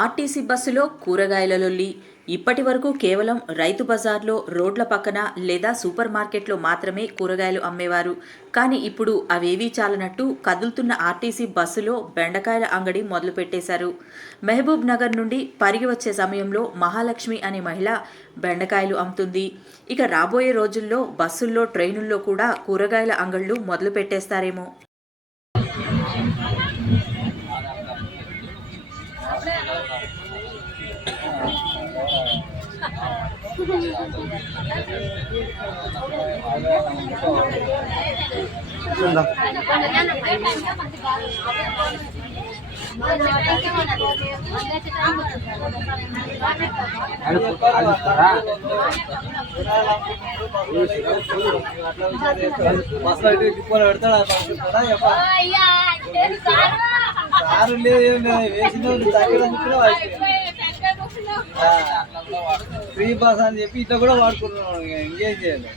RTC బస్సులో కూరగాయల లొల్లి. ఇప్పటి వరకు కేవలం రైతు బజార్లో, రోడ్ల పక్కన లేదా సూపర్ మార్కెట్లో మాత్రమే కూరగాయలు అమ్మేవారు. కానీ ఇప్పుడు అవేవీ చాలనట్టు కదులుతున్న ఆర్టీసీ బస్సులో బెండకాయల అంగడి మొదలుపెట్టేశారు. మహబూబ్ నగర్ నుండి పరిగి వచ్చే సమయంలో మహాలక్ష్మి అనే మహిళ బెండకాయలు అమ్ముతుంది. ఇక రాబోయే రోజుల్లో బస్సుల్లో, ట్రైనుల్లో కూడా కూరగాయల అంగళ్ళు మొదలు పెట్టేస్తారేమో. ఫ్రీ పాస్ అని చెప్పి ఇట్లా కూడా వాడుకుంటున్నాం. ఇంకేం చేయాలి.